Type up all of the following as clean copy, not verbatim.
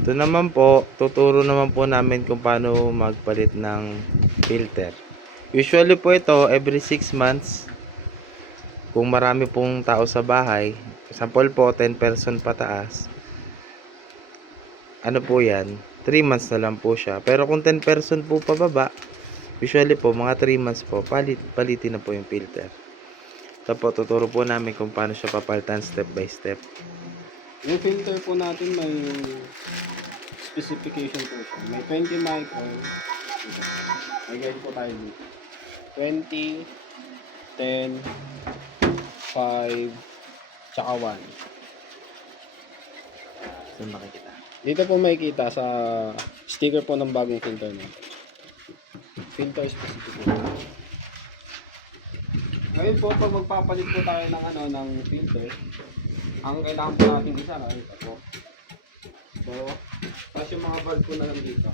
Ito naman po, tuturo naman po namin kung paano magpalit ng filter. Usually po ito, every 6 months, kung marami pong tao sa bahay, sample po, 10 person pataas, ano po yan, 3 months na lang po siya. Pero kung 10 person po pababa, usually po, mga 3 months po, palitin na po yung filter. Tapos, tuturo po namin kung paano siya papalitan step by step. Yung filter po natin may specification po siya. May 20 micron. Ito. May guide po tayo dito. 20, 10, 5, tsaka 1. Saan makikita? Dito po makikita sa sticker po ng bagong filter natin. Filter specification. Ngayon po, pag magpapalit po tayo ng filter, ang kailangan po natin isa na ito po. So, tapos yung mga valve po na lang dito.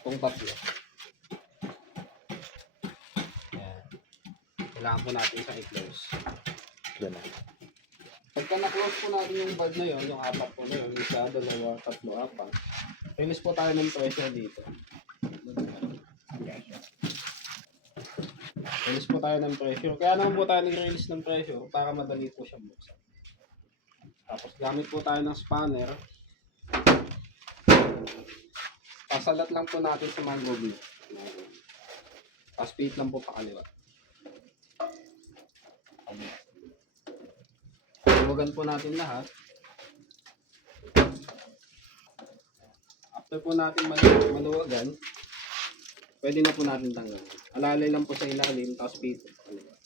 Kung tatlo. Ayan. Kailangan po natin isang i-close. Doon na. Pagka na-close po natin yung valve na yun, yung apat po na yun, isa, dalawa, tatlo, apat. Release po tayo ng pressure dito. Release po tayo ng pressure. Kaya naman po tayo nag-release ng pressure para madali po siyang buksan. Tapos gamit po tayo ng spanner. Pasalat lang po natin sa mangrove. Paspit lang po pakaliwa. Huwagan po natin lahat. After po natin maluwagan, pwede na po natin tanggalin. Alalay lang po sa ilalim, tapos pito pakaliwa.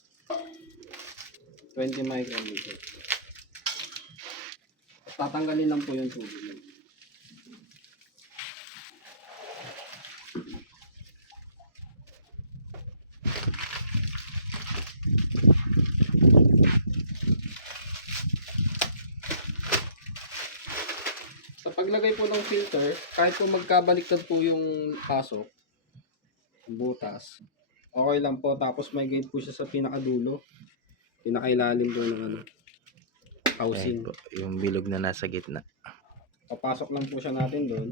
20 micron dito. Tatanggalin lang po yung tubig. Sa paglagay po ng filter, kahit po magkabaliktad po yung pasok, yung butas, okay lang po. Tapos may gate po siya sa pinakadulo, pinakailalim po ng housing. Ayan po, yung bilog na nasa gitna. Papasok lang po siya natin doon.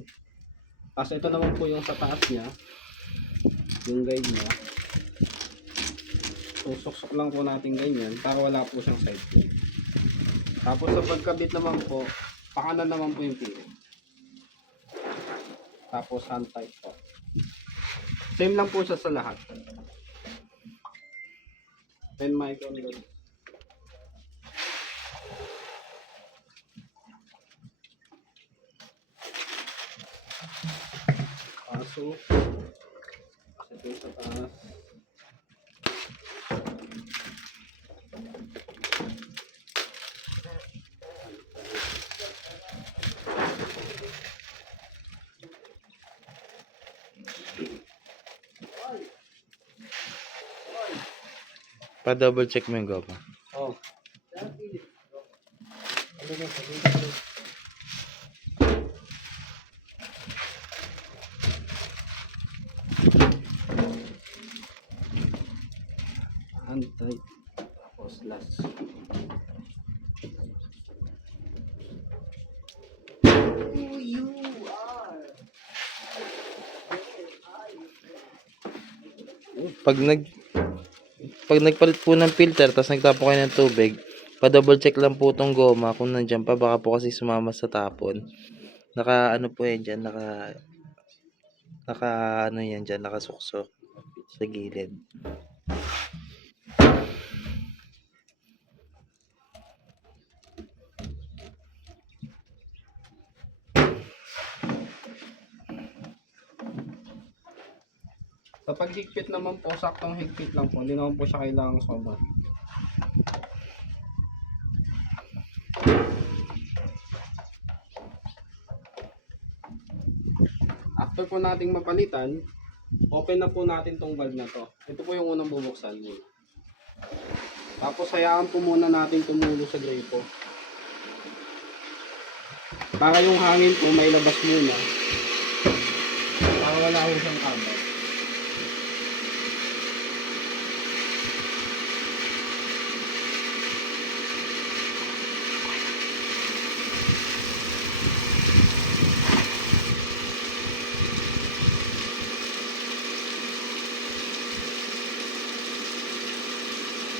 Tapos ito naman po yung sa taas niya, yung guide niya. Susuksok lang po natin ganyan para wala po siyang side pin. Tapos sa pagkabit naman po, pakanan naman po yung pin. Tapos hand tight po. Same lang po siya sa lahat. 10 micron doon. Paso. Ito sa taas. Pa-double check mo yung goma. Oh. Hand tight. Tapos last. Pag nagpalit po ng filter tapos nagtapon kayo ng tubig, pa-double check lang po tong goma kung nandiyan pa, baka po kasi sumama sa tapon. Naka ano po yan dyan, naka ano yan dyan, nakasuksok sa gilid. Sa paghigpit naman po, saktong higpit lang po. Hindi naman po siya kailangang sobra. After po nating mapalitan, open na po natin tong valve na to. Ito po yung unang bubuksan muna. Tapos hayaan po muna natin tumulo sa gripo. Para yung hangin po may labas muna. Para wala ho siyang kabal.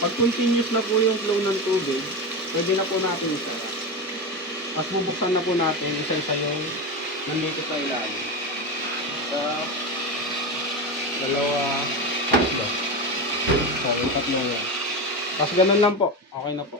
Pag continuous na po yung flow ng tubig, pwede na po natin isara. Mas bubuksan na po natin isa-isa yung nandito sa ilalim. Isa, dalawa, tatlo. So, yung tatlo yan. Tapos ganun lang po. Okay na po.